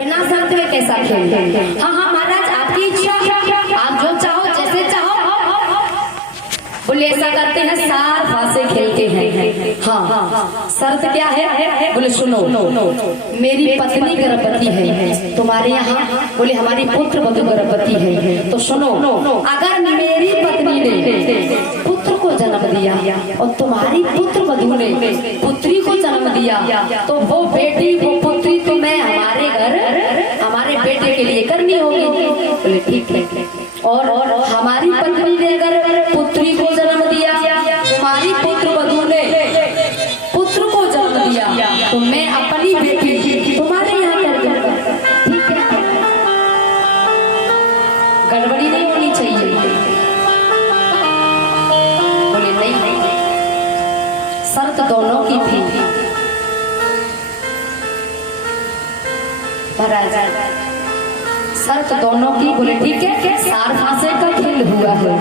बिना शर्त में कैसा खेल? हाँ हाँ महाराज, आपकी इच्छा, आप जो चाहो जैसे चाहो। बोले ऐसा करते हैं, सार फांसे खेलते हैं। हाँ, शर्त क्या है? बोले सुनो, मेरी पत्नी गर्भवती है तुम्हारे यहाँ। बोले हमारी पुत्र वधू गर्भवती है। तो सुनो, अगर मेरी पत्नी ने पुत्र को जन्म दिया और तुम्हारी पुत्र वधू ने पुत्री को जन्म दिया, तो वो बेटी वो पुत्री तुम्हें हमारे घर हमारे बेटे के लिए करनी होगी। बोले ठीक है। और हमारी पत्नी ने अगर पुत्री को जन्म दिया, तुम्हारी पुत्र वधू ने पुत्र को जन्म दिया, तो मैं अपनी बेटी तुम्हारे यहाँ कर दूंगा। ठीक है, गड़बड़ी नहीं होनी चाहिए। बोले नहीं, शर्त दोनों की थी महाराज, शर्त दोनों की। बोले ठीक है, सार फांसे का खेल हुआ है।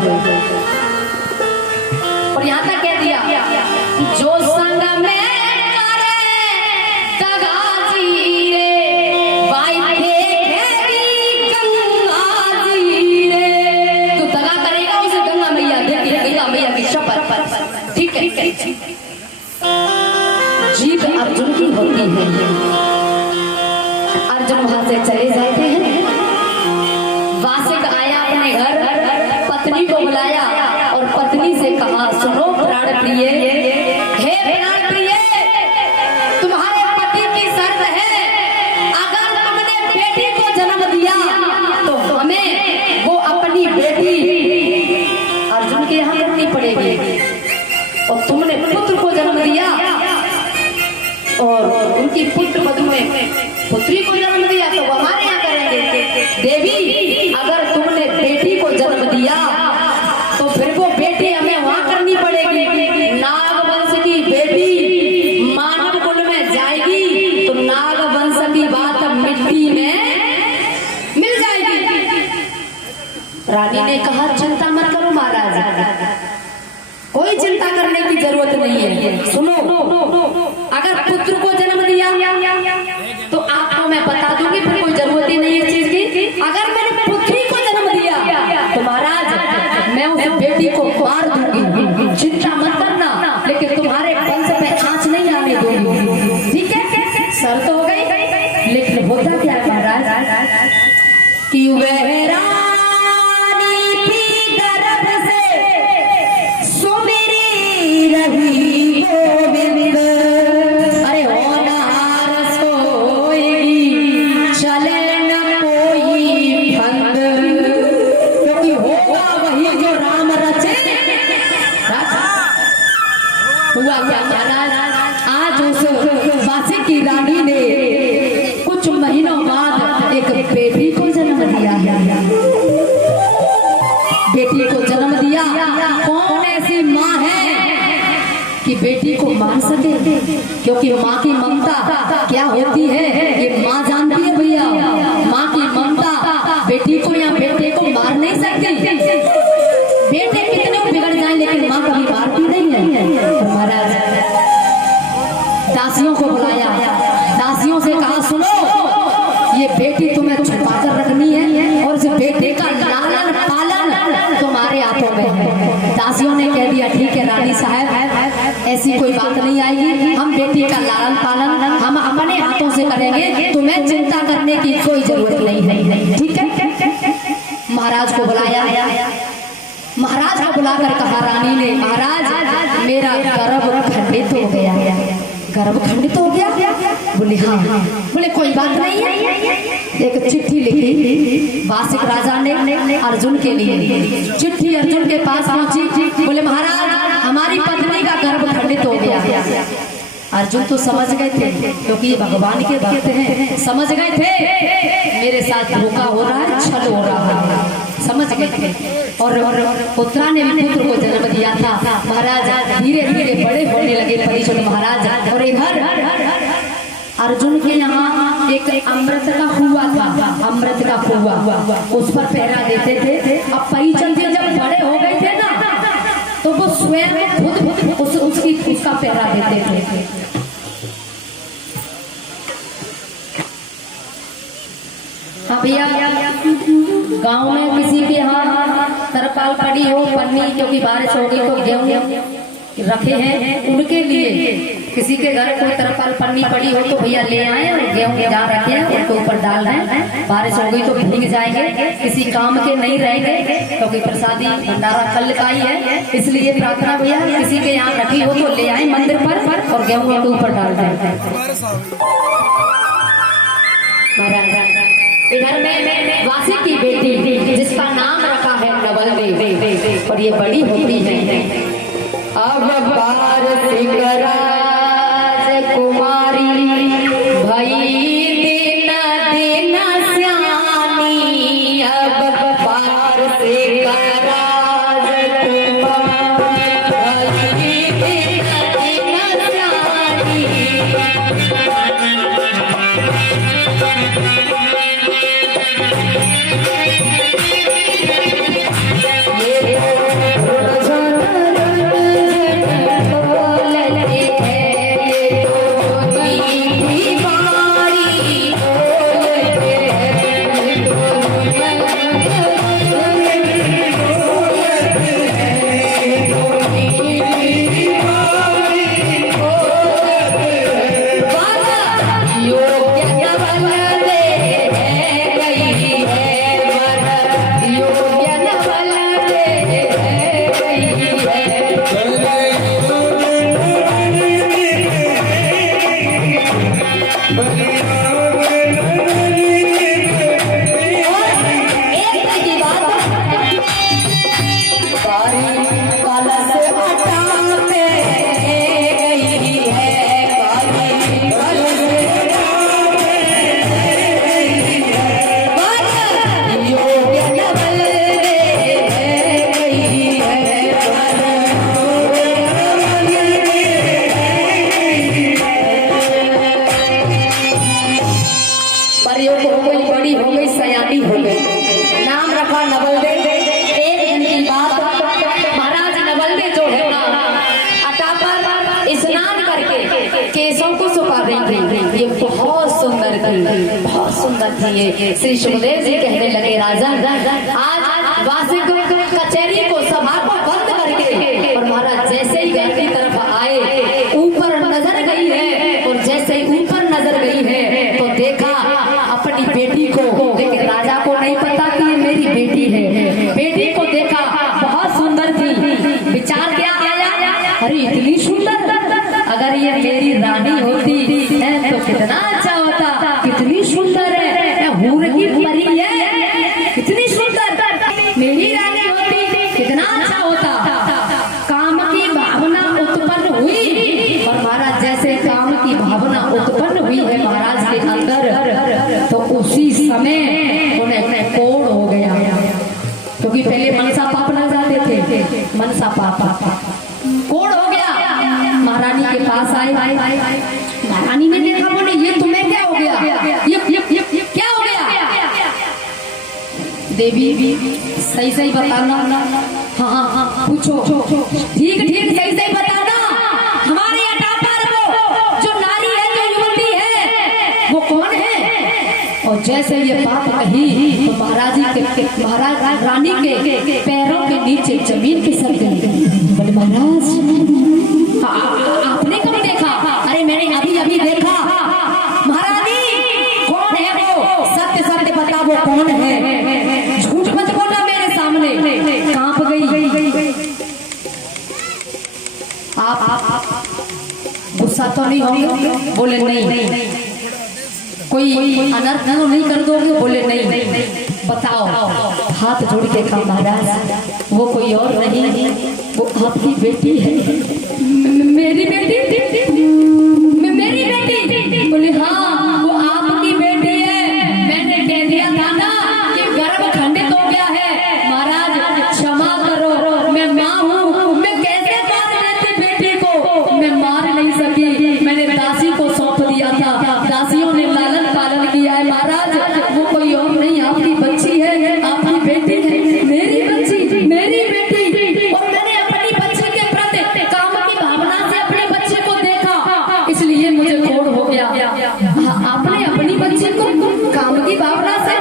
और यहाँ तक कह दिया, जो संग में करे दगा जी रे, भाई देखेगी गंगा जी रे। तो दगा करेगा उसे गंगा मैया देगी, गंगा मैया की शपथ। ठीक है, जीत अर्जुन की होती है। अर्जुन वहां से चले जाते हैं। वासिक आया अपने घर, पत्नी को बुलाया और पत्नी से कहा, सुनो प्राण प्रिय, हे प्राण प्रिय, तुम्हारे पति की शर्त है, अगर तुमने बेटी को जन्म दिया तो हमें वो अपनी बेटी अर्जुन के यहाँ करनी पड़ेगी। और तुमने पुत्र को जन्म दिया और उनकी पुत्र वधू ने पुत्री को जन्म दिया, तो वो हमारे यहाँ करेंगे। देवी, अगर तुमने बेटी को जन्म दिया तो फिर वो बेटी हमें वहां करनी पड़ेगी। नाग वंश की बेटी मानव कुल में जाएगी तो नाग वंश की बात मिट्टी में मिल जाएगी। रानी ने कहा, चिंता मत करो महाराज, कोई चिंता करने की जरूरत नहीं है। सुनो, अगर पुत्र को जन्म दिया तो आपको मैं बता दूंगी, फिर कोई जरूरत ही नहीं है चीज की। अगर मैंने पुत्री को जन्म दिया तो महाराज मैं उस बेटी को मार दूंगी, चिंता मत करना, लेकिन तुम्हारे वंश पे आंच नहीं आने दूंगी। ठीक है, शर्त हो गई। लेकिन होता क्या है महाराज कि वह रानी भी गर्भ से सुमिरी रही गोविंद, अरे होनहार सोएगी चले न कोई भंग, क्योंकि होगा वही जो राम रचे। हुआ क्या महाराज, आज उस वासी की रानी ने कुछ महीनों बाद एक बेटी को जन्म दिया है। बेटी को जन्म दिया, कौन ऐसी माँ है कि बेटी को मार सके? क्योंकि माँ की ममता क्या होती है ये माँ जानती है भैया। माँ की ममता बेटी को या बेटे को मार नहीं सकती। बेटे कितने बिगड़ जाए लेकिन माँ कभी मारती नहीं है। तो महाराज दासियों को बुलाया, दासियों से कहा, सुनो, ये बेटी तुम्हें छुपा कर रखनी है और इस बेटे का लालन पालन तुम्हारे हाथों में है। दासियों ने कह दिया, ठीक है रानी साहब, ऐसी कोई बात नहीं आएगी, हम बेटी का लालन पालन हम अपने हाथों से करेंगे, तुम्हें चिंता करने की कोई जरूरत नहीं है। ठीक है, महाराज को बुलाया, महाराज को बुलाकर कहा रानी ने, महाराज मेरा गर्भ खंडित हो गया। गर्भ खंडित हो गया? बोले हाँ। बोले कोई बात नहीं है। एक चिट्ठी लिखी वासिक राजा ने अर्जुन के लिए। चिट्ठी अर्जुन के पास पहुंची। बोले महाराज हमारी पत्नी का गर्भ खंडित हो गया। अर्जुन तो समझ गए थे, क्योंकि ये भगवान के भक्त हैं, समझ गए थे मेरे साथ धोखा हो रहा है, छल हो रहा है, समझ गए थे। और पुत्रा ने भी पुत्र को जन्म दिया था। महाराज धीरे धीरे बड़े होने लगे परिजन महाराज। और इधर अर्जुन के यहाँ एक अमृत का कुआं था, अमृत का कुआं, उस पर पहरा देते थे। अब परिजन जब बड़े हो गए थे ना, तो वो स्वयं खुद उसका पहरा देते थे। हाँ भैया, गांव में किसी के यहाँ तरपाल पड़ी हो पन्नी, क्योंकि बारिश हो गई तो गेहूं रखे हैं उनके लिए, किसी के घर कोई तरपाल पन्नी पड़ी हो तो भैया ले आए और गेहूं जहाँ रखे हैं उनके ऊपर डाल रहे हैं। बारिश हो गई तो भीग जाएंगे, किसी काम के नहीं रहेंगे, क्योंकि प्रसादी भंडारा कल का ही है। इसलिए प्रार्थना भैया, किसी के यहाँ रखी हो तो ले आए मंदिर पर और गेहूं के ऊपर डाल दें। इधर में वासी की बेटी जिसका नाम रखा है नवल देव, और ये बड़ी होती है अब बार सिंगराज कुमारी भई दिन दिन श्यामी, अब बार सिंगराज कुमारी भई दिन दिन श्यामी। बड़ी हो गई, सयानी हो गई, नाम रखा नवल देव। एक दिन की बात, महाराज नवल देव जो है ना अटा पर स्नान करके केसों को सुखा रही थी। ये बहुत सुंदर थी, बहुत सुंदर थी ये। श्री सुखदेव जी कहने लगे, राजा आज वासी कचहरी को सभा को बंद करके, और महाराज जैसे ही घर की तरफ आए ऊपर नजर गई है, और जैसे ही ऊपर नजर गई है तो देखा अपनी बेटी को, लेकिन राजा को नहीं पता कि ये मेरी बेटी है। बेटी को देखा बहुत सुंदर थी, विचार क्या आया, अरे इतनी सुंदर, अगर ये मेरी रानी होती है तो कितना अच्छा होता, कितनी सुंदर है, हूर की परी है, कितनी सुंदर, मेरी रानी होती कितना अच्छा होता। काम की भावना उत्पन्न हुई, और महाराज जैसे काम की भावना उत्पन्न हुई है महाराज के अंदर, तो उसी समय उन्हें कोढ़ हो गया, क्योंकि पहले मनसा पाप न जाते थे, मनसा पाप कोढ़ हो गया। महारानी के पास आए, महारानी ने देखा, बोले ये तुम्हें क्या हो गया, ये क्या हो गया। देवी सही सही बताना, हाँ पूछो, ठीक ठीक सही सही बताना, हमारे जो नारी है, जो युवती है, वो कौन है। और जैसे ये बात कही तो महाराज रानी के पैरों के नीचे जमीन खिसक गई। बोले महाराज आपने कब देखा। अरे मैंने अभी अभी देखा। महारानी कौन है वो, सत्य सत्य बता वो कौन है, झूठ मत बोलना मेरे सामने। कांप गई। आप गुस्सा तो नहीं होंगे। बोले नहीं। कोई अनर्थ तो नहीं कर दोगे। बोले नहीं। बताओ। हाथ जोड़ के कहा महाराज वो कोई और नहीं, वो आपकी बेटी है। मेरी बेटी? मेरी बेटी? बोले हाँ वो आपकी बेटी है। मैंने कह दिया था ना कि गर्भ खंडित हो गया है। महाराज क्षमा करो, मैं माँ हूँ, मैं कैसे मार देती बेटी को। मैं मार नहीं सकी, मैंने दासी को सौंप दिया था। दासियों ने लालन पालन किया है। महाराज वो कोई और नहीं, आपकी बच्ची है, आपकी बेटी है। मेरी बच्ची, मेरी बेटी। और मैंने अपनी बच्ची के प्रति काम की भावना से अपने बच्चे को देखा, इसलिए मुझे कोढ़ हो गया। आपने अपनी बच्ची को काम की भावना से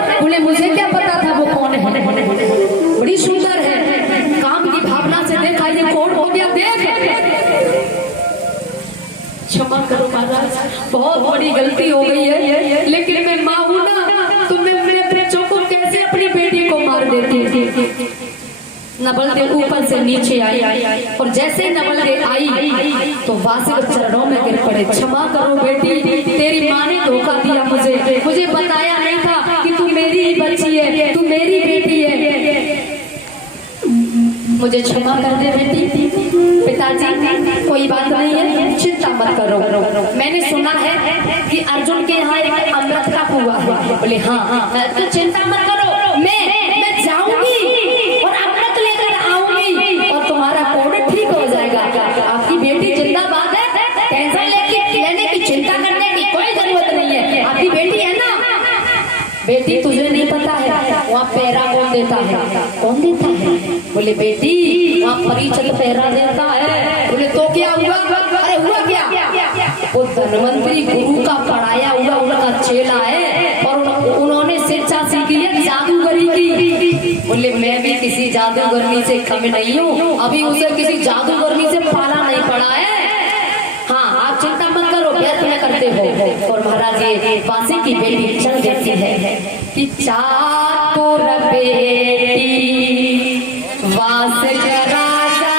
बहुत बड़ी गलती हो गई है, लेकिन मैं माँ हूँ ना, तो मैं मेरे बच्चों को कैसे अपनी बेटी को मार देती थी। नवल देव ऊपर से नीचे आई और जैसे नवल देव आई तो वासिक चरणों में गिर पड़े। क्षमा करो बेटी, तेरी माँ ने धोखा दिया मुझे बताया नहीं था कि तू मेरी ही बच्ची है, तू मेरी बेटी है, मुझे क्षमा कर दे बेटी। पिताजी कोई बात नहीं है, चिंता मत करो। मैंने सुना है कि अर्जुन के यहाँ एक अमृत का कुआं है। बोले हाँ, तो चिंता मत करो, मैं जाऊंगी और अमृत लेकर आऊंगी और तुम्हारा कोविड ठीक हो जाएगा। आपकी बेटी जिंदाबाद है, टेंशन लेने की चिंता करने की कोई जरूरत नहीं है, आपकी बेटी है ना। बेटी तुझे नहीं पता है वहाँ पैरा कौन देता है? कौन देता है? बोले बेटी वहाँ परिचय पैरा देता है। बोले तो क्या हुआ? अरे हुआ क्या? वो धनवंतरी गुरु का पढ़ाया हुआ उनका चेला है और उन्होंने शिक्षा सीखी है जादूगरी की। बोले मैं भी किसी जादूगरनी से कम नहीं हूँ, अभी उसे किसी जादूगरनी से पाला नहीं पड़ा है। हाँ आप चिंता मत करो, व्यर्थ में करते हो। और महाराज ये वासी की बेटी चल देती है कि चातुर बेटी वास का राजा